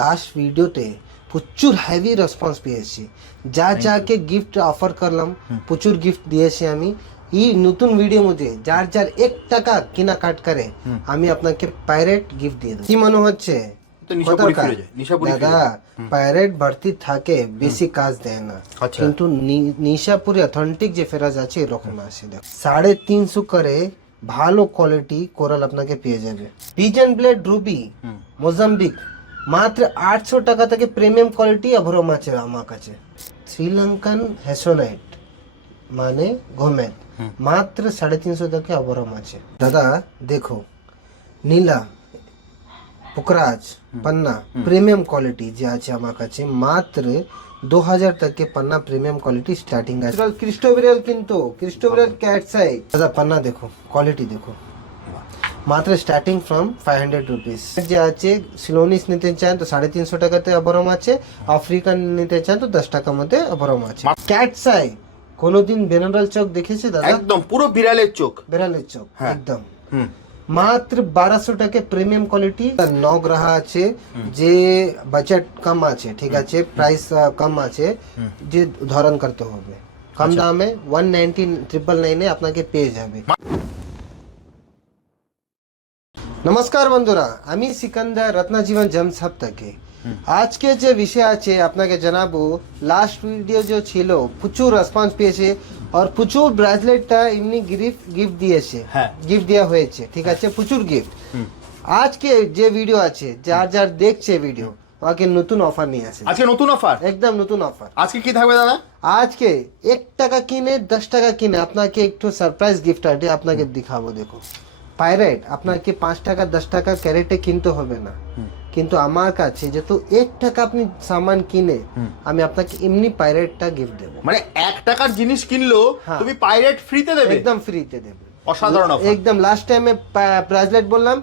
Last ভিডিওতে প্রচুর heavy response পেয়েছি। যা যাকে গিফট অফার করলাম প্রচুর গিফট দিয়েছি আমি। এই নতুন ভিডিও মধ্যে যার যার এক টাকা কিনা কাট করে আমি আপনাকে পাইরেট গিফট দিয়ে দেবো। কি মনে হচ্ছে? দাদা পাইরেট বাড়তি থাকে বেশি কাজ দেয় না। আচ্ছা। কিন্তু নিশাপুরি অথেন্টিক যে ফেরাজ আছে এরকম দেখো। সাড়ে তিনশো করে ভালো কোয়ালিটি কোরাল আপনাকে পেয়ে যাবে। পিজন ব্লেড রুবি মোজাম্বিক মাত্র আটশো টাকা থেকে প্রিমিয়াম কোয়ালিটি অভরম আছে আমার কাছে শ্রীলঙ্কান হ্যাসোনাইট মানে গোমেদ মাত্র সাড়ে তিনশো থেকে অভরম আছে দাদা দেখো নীলা পুকরাজ पन्ना प्रीमियम क्वालिटी जे আছে আমার কাছে মাত্র দু হাজার থেকে পান্না প্রিমিয়াম কোয়ালিটি স্টার্টিং আছে ক্রিস্টোবেরিয়াল কিন্তু ক্রিস্টোবেরিয়াল ক্যাট সাই দাদা পান্না দেখো কোয়ালিটি দেখো মাত্র starting from five hundred rupees যে আছে সিলোনিস নিতে চান তো সাড়ে তিনশো টাকাতে অবরম আছে আফ্রিকান নিতে চান তো দশ টাকার মধ্যে অবরম আছে। ক্যাট সাই কোনোদিন বেনারল চক দেখেছে দাদা? একদম পুরো বিড়ালের চোখ। বেনারল চক হ্যাঁ। একদম। মাত্র বারোশো টাকা প্রিমিয়াম কোয়ালিটি নগ রাহা আছে যে বাজেট কম আছে ঠিক আছে প্রাইস কম আছে যে ধারণ করতে হবে। কম দামে ওয়ান নাইনটি ট্রিপল নাইনে আপনাকে পেয়ে যাবে। নমস্কার বন্ধুরা আমি সিকান্দার রত্নজীবন হাব থেকে আজকে যে বিষয় আছে আপনাকে জানাব লাস্ট ভিডিও যে ছিল প্রচুর রেসপন্স পেয়েছে আর প্রচুর ব্রাসলেটটা এমনি গিফট গিফট দিয়েছে। হ্যাঁ। গিফট দেওয়া হয়েছে ঠিক আছে? প্রচুর গিফট আজকে যে ভিডিও আছে যার যার দেখছে ভিডিও ওকে নতুন অফার নিয়ে আসে আজকে নতুন অফার একদম নতুন অফার আজকে কি থাকবে দাদা? আজকে এক টাকা কিনে দশ টাকা কিনে আপনাকে একটু সারপ্রাইজ গিফট আপনাকে দেখাবো দেখো পাইরেট আপনাকে পাঁচ টাকা দশ টাকা ক্যারেটে কিনতে হবে না। কিন্তু আমার কাছে যেহেতু এক টাকা আপনি সামান কিনে আমি আপনাকে এমনি পাইরেটটা গিফট দেবো। মানে এক টাকার জিনিস কিনলো হ্যাঁ। তুমি পাইরেট ফ্রিতে দেবে? একদম ফ্রিতে দেবে। অসাধারণ একদম লাস্ট টাইমে ব্রাসলেট বললাম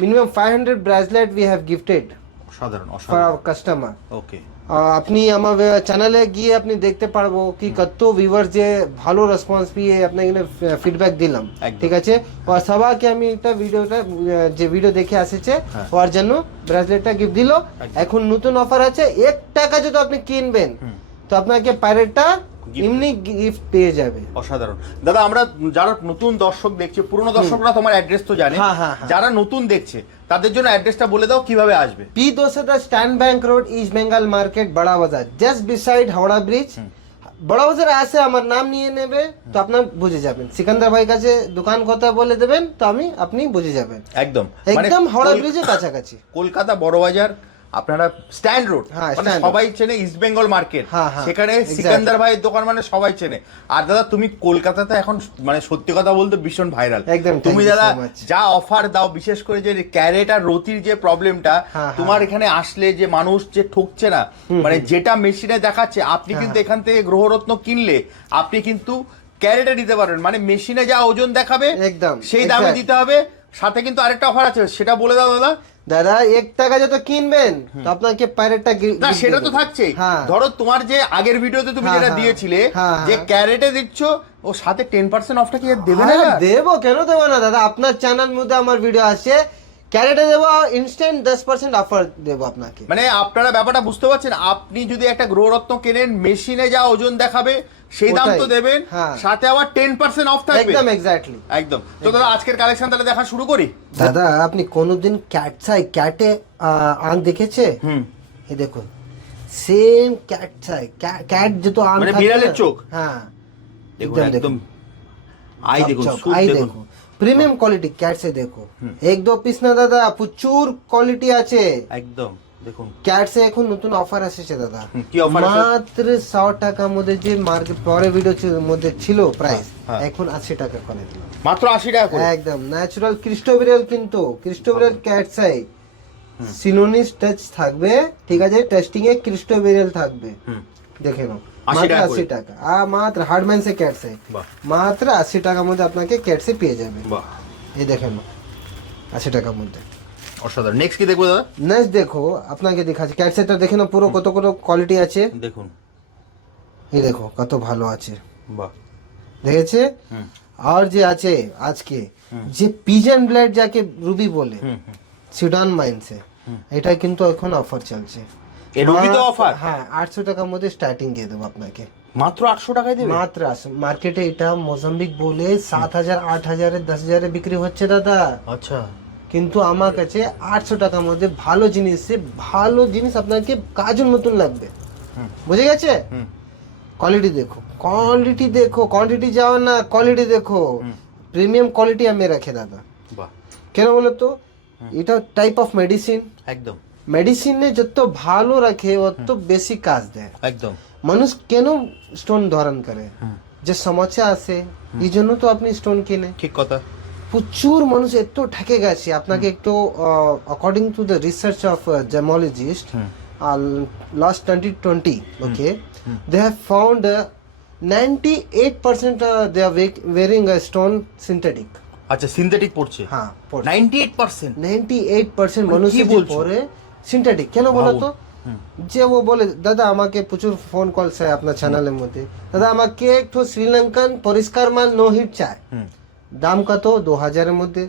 minimum five hundred bracelet we have gifted অসাধারণ ফর আওয়ার কাস্টমার ওকে আপনি আমার চ্যানেলে গিয়ে আপনি দেখতে পারব কি কত ভিউয়ার যে ভালো রেসপন্স পেয়ে আপনাকে ফিডব্যাক দিলাম। ঠিক আছে? আর সবাইকে আমি একটা ভিডিওটা যে ভিডিও দেখে আসেছে হ্যাঁ। ওর জন্য ব্রেসলেটটা গিফট দিল। এখন নতুন অফার আছে এক টাকা যদি আপনি কিনবেন তো আপনাকে পাইরেটটা এমনি গিফট পেয়ে যাবে। অসাধারণ। দাদা আমরা যারা নতুন দর্শক দেখছে পুরনো দর্শকরা তোমার অ্যাড্রেস তো জানে। হ্যাঁ, হ্যাঁ। যারা নতুন দেখছে তাদের জন্য অ্যাড্রেসটা বলে দাও কীভাবে আসবে? P দোসাদা stand bank road east Bengal market Bara Bazar just beside Howrah bridge বড়া বাজার আসে আমার নাম নিয়ে নেবে তো আপনার বুঝে যাবেন। সিকান্দার ভাই কাছে দোকান কথা বলে দেবেন তো আমি আপনি বুঝে যাবেন। একদম। মানে একদম হাওড়া ব্রিজের কাছাকাছি। কলকাতা বড়বাজার আপনারা স্ট্যান্ড রোড হ্যাঁ, মানে সবাই চেনে ইস্ট বেঙ্গল মার্কেট হ্যাঁ, হ্যাঁ, সেখানে সিকান্দার ভাইয়ের দোকান মানে সবাই চেনে। আর দাদা তুমি কলকাতাতে এখন মানে সত্যি কথা বলতে ভীষণ ভাইরাল তুমি দাদা যা অফার দাও বিশেষ করে যে ক্যারেট আর রতির যে প্রবলেমটা হ্যাঁ, তোমার এখানে আসলে যে মানুষ যে ঠকছে না মানে যেটা মেশিনে দেখাচ্ছে আপনি হ্যাঁ, কিন্তু এখান থেকে গ্রহরত্ন কিনলে আপনি কিন্তু ক্যারেটে দিতে পারবেন। মানে মেশিনে যা ওজন দেখাবে একদম, সেই দামে দিতে হবে। সাথে কিন্তু আরেকটা অফার আছে সেটা বলে দাও দাদা। দাদা এক টাকা যত কিনবেন তো আপনাকে পাইরেটটা গি- না সেটা তো থাকছে। হ্যাঁ। ধরো তোমার যে আগের ভিডিওতে তুমি হ্যাঁ, যেটা হ্যাঁ। দিয়েছিলে যে। ক্যারেটে দিচ্ছ ও সাথে টেন পার্সেন্ট অফটা কি দেবে না? দেবো কেন দেবো না দাদা? আপনার চ্যানেল মধ্যে আমার ভিডিও আছে। ক্যারেটে দেবো ইনস্ট্যান্ট দশ পার্সেন্ট অফার দেবো আপনাকে। মানে আপনারা ব্যাপারটা বুঝতে পারছেন আপনি যদি একটা গ্রহরত্ন কেনেন মেশিনে যা ওজন দেখাবে সেই দাম তো দেবেন হ্যাঁ। সাথে আবার টেন পার্সেন্ট অফ থাকবে। একদম এক্স্যাক্টলি একদম। তো দাদা আজকের কালেকশন তাহলে দেখা শুরু করি? দাদা আপনি কোনোদিন ক্যাট চাই ক্যাটে আঁক দেখেছে? হুম। এই দেখুন সেম ক্যাট চাই ক্যাট যেহেতু আঁক মানে বিড়ালের চোখ? হ্যাঁ। দেখুন একদম আই দেখুন আই দেখুন। দেখো প্রিমিয়াম কোয়ালিটি ক্যাট সে দেখো এক দো পিস না দাদা প্রচুর কোয়ালিটি আছে। একদম। দেখুন। ক্যাট সে এখন নতুন অফার এসেছে দাদা। কি আছে? মাত্র ষো টাকার মধ্যে যে মার্কেট পরে ভিডিও মধ্যে ছিল প্রাইস হ্যাঁ। এখন আশি টাকা করে দিলাম মাত্র আশি টাকা করে? একদম। ন্যাচারাল ক্রিস্টোবেরিয়াল কিন্তু ক্রিস্টোবেরিয়াল ক্যাট সাই সিনোনিস টাচ থাকবে ঠিক আছে? টেস্টিং এ ক্রিস্টোবেরিয়াল থাকবে দেখে নাও। মাত্র টাকা আশি করে। টাকা। আর মাত্র হার্ডম্যান সে ক্যাট সাই মাত্র আশি টাকার মধ্যে আপনাকে ক্যাট সে পেয়ে যাবে। বাহ। এই দেখেন আশি টাকার মধ্যে। অসাধারণ। নেক্সট কি দেখব দাদা? নেক্সট দেখো আপনাকে দেখাচ্ছি। ক্যাট সেটটা দেখে নাও পুরো কত কত কোয়ালিটি আছে। দেখুন। এই দেখো কত ভালো আছে। বাহ। দেখেছে? আর যে আছে আজকে যে পিজন ব্লেড যাকে রুবি বলে সুডান মাইন্সে এটা কিন্তু এখন অফার চলছে। এর রুবি তো অফার হ্যাঁ আটশো টাকার মধ্যে স্টার্টিং দিয়ে দেবো আপনাকে। মাত্র আটশো টাকায় দেবে? মাত্র মার্কেটে এটা মোজাম্বিক বলে সাত হাজার আট হাজারে দশ হাজারে বিক্রি হচ্ছে দাদা। আচ্ছা। কিন্তু আমার কাছে আটশো টাকার মধ্যে ভালো জিনিস ভালো জিনিস আপনাকে কাজের মতন লাগবে। বুঝে গেছে? কোয়ালিটি দেখো। কোয়ালিটি দেখো কোয়ান্টিটি যাও না কোয়ালিটি দেখো। প্রিমিয়াম কোয়ালিটি আমি রাখে দাদা। কেন বলো তো? এটা টাইপ অফ মেডিসিন একদম। মেডিসিনে যত ভালো রাখে অত বেশি কাজ দেয়। একদম। মানুষ কেন স্টোন ধারণ করে? যে সমস্যা আছে এই জন্য তো আপনি স্টোন কিনে ঠিক কথা। প্রচুর মানুষ এত ঠকে গেছে। আপনাকে একটু according to the research of gemologist hmm. Last twenty twenty okay they have found ninety eight percent they are wearing stone synthetic আচ্ছা সিনথেটিক পড়ছে। হ্যাঁ ninety eight percent ninety eight percent মানে মানুষ কি? পরে সিনথেটিক কেন বলো তো? যে ও বলে দাদা আমাকে প্রচুর ফোন কলস হয় আপনার চ্যানেলের মধ্যে। দাদা আমাকে একটু শ্রীলঙ্কান পরিষ্কার মাল নো হিট চায়। হুম। দাম কত? দু হাজারের মধ্যে।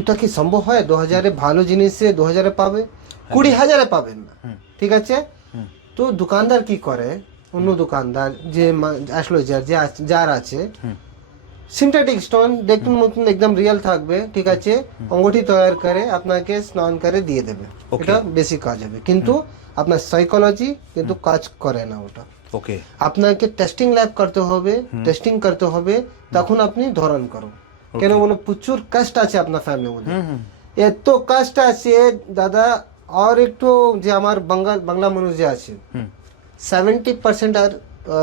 এটা কি সম্ভব হয়? দু হাজারে ভালো জিনিসে দু হাজারে পাবে? কুড়ি হাজারে পাবেন না। ঠিক আছে? তো দোকানদার কি করে? অন্য দোকানদার যে আসলো যার যে যার আছে। সিনথেটিক স্টোন দেখুন মতন একদম রিয়েল থাকবে। ঠিক আছে? অঙ্গঠি তৈরি করে আপনাকে স্নান করে দিয়ে দেবে. এটা বেশি কাজ হবে। কিন্তু আপনার সাইকোলজি কিন্তু কাজ করে না ওটা। ওকে আপনাকে টেস্টিং ল্যাব করতে হবে টেস্টিং করতে হবে তখন আপনি ধরন করো কেন বলো প্রচুর কষ্ট আছে আপনার ফ্যামিলির মধ্যে। এত কষ্ট আছে দাদা আর একটু যে আমার বাঙ্গাল বাংলা মানুষ যে আছে seventy percent are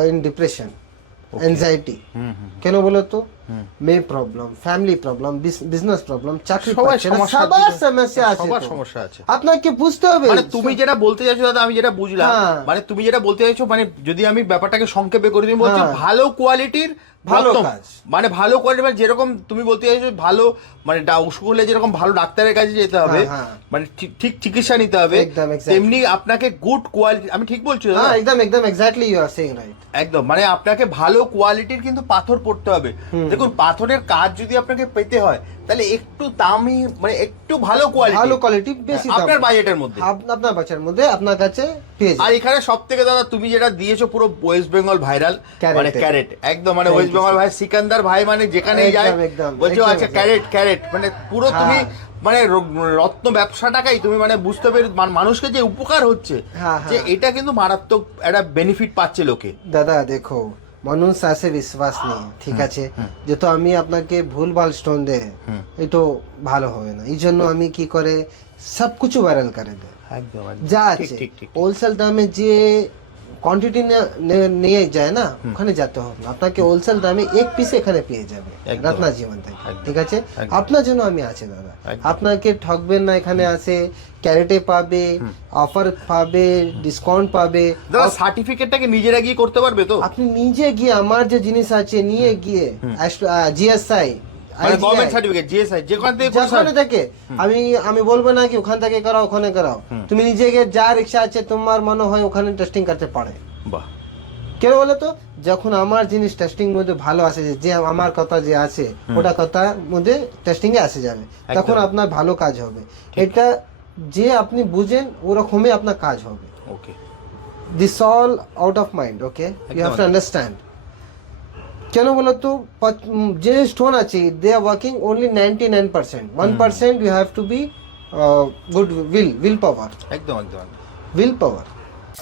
in depression hmm. কেন বলো তো। মেয়ে problem family problem business problem চাকরি সবার সমস্যা সমস্যা আছে সবার সমস্যা আছে। আপনাকে বুঝতে হবে। মানে তুমি যেটা বলতে চাইছো দাদা আমি যেটা বুঝলাম। হ্যাঁ। মানে তুমি যেটা বলতে চাইছো মানে যদি আমি ব্যাপারটাকে সংক্ষেপে করি তুমি বলছো হ্যাঁ। ভালো কোয়ালিটির ভালো কাজ। মানে ভালো কোয়ালিটি মানে যেরকম তুমি বলতে চাইছো ভালো মানে অসুখ হলে যেরকম ভালো ডাক্তারের কাছে যেতে হবে হ্যাঁ, হ্যাঁ। মানে ঠিক ঠিক চিকিৎসা নিতে হবে তেমনি আপনাকে গুড কোয়ালিটি আমি ঠিক বলছি হ্যাঁ একদম একদম exactly you are saying right একদম মানে আপনাকে ভালো কোয়ালিটির কিন্তু পাথর পড়তে হবে। দেখুন পাথরের কাজ যদি আপনাকে পেতে হয় তাহলে একটু দামি মানে একটু ভালো কোয়ালিটি ভালো কোয়ালিটি বেশি দাম। আপনার বাজেটের মধ্যে। আপনার বাচ্চার মধ্যে আপনার কাছে পেয়ে আর এখানে সব থেকে দাদা তুমি যেটা দিয়েছ পুরো ওয়েস্ট বেঙ্গল ভাইরাল মানে ক্যারেট একদম মানে ওয়েস্ট বেঙ্গল ভাই সিকান্দার ভাই মানে যেখানে যায় বলছো আচ্ছা ক্যারেট ক্যারেট মানে পুরো হ্যাঁ। তুমি মানে রত্ন ব্যবসাটাকাই তুমি মানে বুঝতে পেরে মান- মানুষকে যে উপকার হচ্ছে হ্যাঁ, যে হ্যাঁ। এটা কিন্তু মারাত্মক একটা বেনিফিট পাচ্ছে লোকে। দাদা দেখো মানুষ আছে বিশ্বাস নেই ঠিক আছে? যেহেতু আমি আপনাকে ভুল ভালো স্টোন দে এটা ভালো হবে না। এই জন্য আমি কি করে সব কিছু ভাইরাল করে দেয় যা আছে। হোলসেল দামে যে কোয়ান্টিটি নিয়ে যায় না ওখানে যেতে হবে। না আপনাকে হোলসেল দামে এক পিস এখানে পেয়ে যাবে রত্না জীবন থেকে ঠিক আছে? আপনার জন্য আমি আছি দাদা। আপনাকে ঠকবেন না এখানে আসে ক্যারেটে পাবে অফার পাবে ডিসকাউন্ট পাবে। দাদা সার্টিফিকেটটাকে নিজেরা গিয়ে করতে পারবে তো? আপনি নিজে গিয়ে আমার যে জিনিস আছে নিয়ে গিয়ে জিএসআই মানে আমি আমি বলব না কি ওখান থেকে করাও ওখানে করাও। তুমি নিজে গিয়ে যা রিক্সা আছে তোমার মনে হয় ওখানে টেস্টিং করতে পারে। বাহ। কেন বলে তো? যখন আমার জিনিস টেস্টিং মধ্যে ভালো আসে যে- যে আমার কথা যে আছে ওটা কথা মধ্যে টেস্টিং এ আসে যাবে। তখন আপনার ভালো কাজ হবে। এটা যে আপনি বুঝেন ওরকমই আপনার কাজ হবে। Okay this all out of mind okay you have to understand কেন বলো তো? যে স্টোন আছে they are working only ninety nine percent one percent you have to be good will will power একদম একদম একদম। উইল পাওয়ার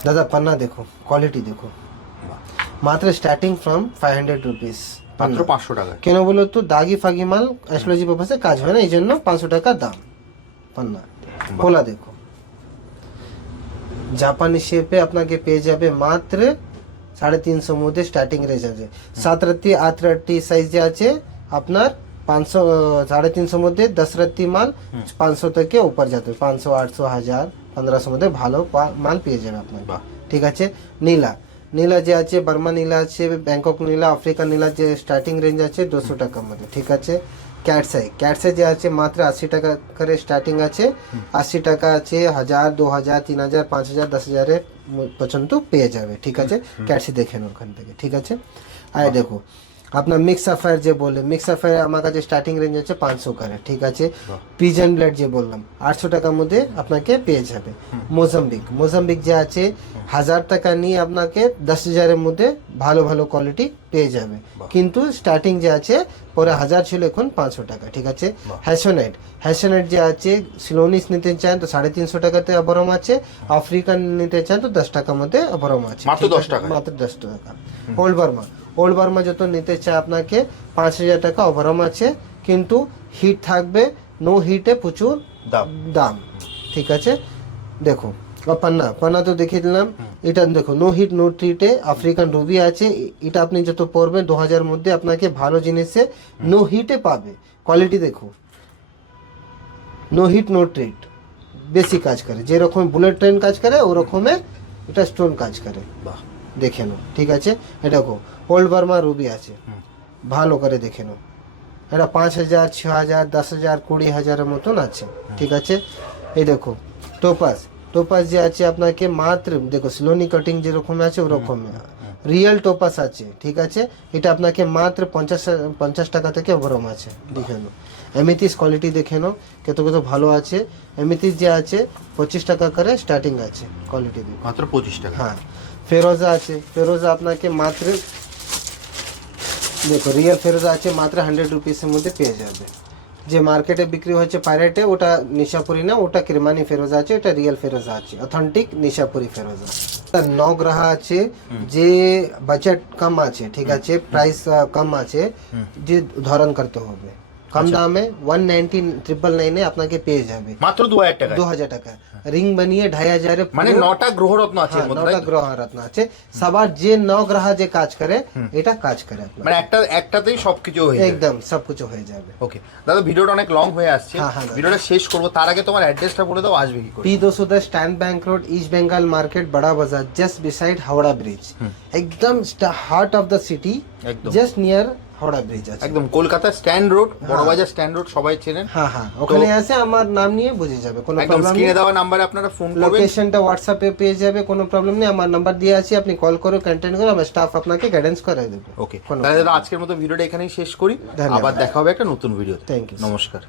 দাদা পান্না দেখো কোয়ালিটি দেখো। মাত্র starting from five hundred rupees মাত্র পাঁচশো টাকা। কেন বলো তো? দাগি ফাগি মাল অ্যাস্ট্রোলজি পারপাসে কাজ হয় না এই জন্য পাঁচশো টাকা দাম। পান্না খোলা দেখো। জাপানি শেপে আপনাকে পেয়ে যাবে মাত্র সাড়ে তিনশো মধ্যে স্টার্টিং রেঞ্জ আছে। সাত রাত্রি আট সাইজ যে আছে আপনার পাঁচশো সাড়ে তিনশো মধ্যে দশ রাত্রি মাল পাঁচশো থেকে উপর যাতে পাঁচশো আটশো হাজার পনেরোশো মধ্যে ভালো মাল পেয়ে যাবে আপনার। ঠিক আছে? নীলা। নীলা যে আছে বার্মা নীলা আছে ব্যাংকক নীলা আফ্রিকা নীলা যে স্টার্টিং রেঞ্জ আছে দুশো টাকার মধ্যে। ঠিক আছে? ক্যাটসাই ক্যাটসাই যে আছে মাত্র আশি টাকা করে স্টার্টিং আছে। আশি টাকা আছে হাজার দু হাজার তিন হাজার পাঁচ হাজার দশ হাজারের পর্যন্ত পেয়ে যাবে ঠিক আছে? ক্যাটসি দেখেন ওখান থেকে ঠিক আছে? আর দেখো আপনার মিক্স অ্যাফায়ার যে বলে মিক্স অ্যাফায়ার আমার কাছে স্টার্টিং রেঞ্জ আছে পাঁচশো করে ঠিক আছে? পিজন ব্লেড যে বললাম আটশো টাকার মধ্যে আপনাকে পেয়ে যাবে। মোজাম্বিক মোজাম্বিক যে আছে হাজার টাকা নিয়ে আপনাকে দশ হাজারের মধ্যে ভালো ভালো কোয়ালিটি পেয়ে যাবে। কিন্তু স্টার্টিং যে আছে পরে হাজার ছিল এখন পাঁচশো টাকা ঠিক আছে? হ্যাশোনাইট হ্যাশোনাইট যে আছে সিলোনিস নিতে চান তো সাড়ে তিনশো টাকাতে অবরম আছে আফ্রিকান নিতে চান তো দশ টাকার মধ্যে অবরম আছে মাত্র ঠিক 10 আছে? টাকায়? মাত্র দশ টাকা। ওল্ড বার্মা ওল্ড বার্মা যত নিতে চায় আপনাকে পাঁচ হাজার টাকা অবরম আছে কিন্তু হিট থাকবে নো হিটে প্রচুর দাম। দাম। ঠিক আছে? দেখো পান্না পান্না তো দেখিয়ে দিলাম। এটা দেখো no heat no treated African ruby আছে। এটা আপনি যত পড়বেন দু হাজার মধ্যে আপনাকে ভালো জিনিসে নো হিটে পাবে। কোয়ালিটি দেখো। নো হিট নো ট্রিট বেশি কাজ করে। যেরকম বুলেট ট্রেন কাজ করে ওরকমে এটা স্টোন কাজ করে। বাহ। দেখে নাও ঠিক আছে? এটা দেখো ওল্ড বার্মা রুবি আছে। ভালো করে দেখে নাও। এটা পাঁচ হাজার ছ হাজার দশ হাজার কুড়ি হাজারের মতন আছে ঠিক আছে? এই দেখো টোপাস টোপাস যে আছে আপনাকে মাত্র দেখো স্লোনি কাটিং যেরকম আছে ওরকম রিয়েল টোপাস আছে ঠিক আছে? এটা আপনাকে মাত্র পঞ্চাশ পঞ্চাশ টাকা থেকে ওরম আছে দেখে নাও। এমিতিস কোয়ালিটি দেখে নাও কত কত ভালো আছে। এমিতিস যে আছে পঁচিশ টাকা করে স্টার্টিং আছে কোয়ালিটি মাত্র পঁচিশ টাকা। হ্যাঁ। ফেরোজা আছে ফেরোজা আপনাকে মাত্র দেখো রিয়েল ফেরোজা আছে মাত্র হান্ড্রেড রুপিসের মধ্যে পেয়ে যাবে যে মার্কেটে বিক্রি হচ্ছে পাইরেটে ওটা নিশাপুরি না ওটা কিরমানি ফেরোজা আছে ওটা রিয়েল ফেরোজা আছে অথেন্টিক নিশাপুরি ফেরোজা তার ন গ্রাহা আছে যে বাজেট কম আছে ঠিক আছে প্রাইস কম আছে যে ধরন করতে হবে কম আচ্ছা। দামে ওয়ান নাইনটি ট্রিপল নাইনে আপনাকে পেয়ে যাবে। মাত্র দু হাজার টাকা দু হাজার টাকা। রিং বানিয়ে ঢাই হাজার মানে নটা গ্রহরত্ন আছে হ্যাঁ, নটা গ্রহরত্ন আছে। সবার যে ন গ্রহ যে কাজ করে এটা কাজ করে মানে একটা একটাতেই সবকিছু হয়ে একদম সবকিছু হয়ে যাবে। ওকে দাদা ভিডিওটা অনেক লং হয়ে আসছে। হ্যাঁ, হ্যাঁ, ভিডিওটা শেষ করব। তার আগে তোমার অ্যাড্রেসটা বলে দাও আসবে কি করে? পি দুশো দশ stand bank road east Bengal market Bara Bazar just beside Howrah bridge একদম heart of the city just near Howrah bridge আছে। একদম Kolkata stand road Barabazar stand road সবাই চেনেন। হ্যাঁ হ্যাঁ ওখানে আসে আমার নাম নিয়ে বুঝে যাবে কোনো একদম প্রবলেম স্ক্রিনে দেওয়া নাম্বারে আপনারা ফোন করবেন। লোকেশনটা হোয়াটসঅ্যাপে পেয়ে যাবে কোনো প্রবলেম নেই। আমার নাম্বার দিয়ে আছে আপনি কল করো কন্টেন্ট করো আমার স্টাফ আপনাকে গাইডেন্স করে দেবে। ওকে তাহলে আজকের মতো ভিডিওটা এখানেই শেষ করি। আবার দেখা হবে একটা নতুন ভিডিও থ্যাংক ইউ. নমস্কার।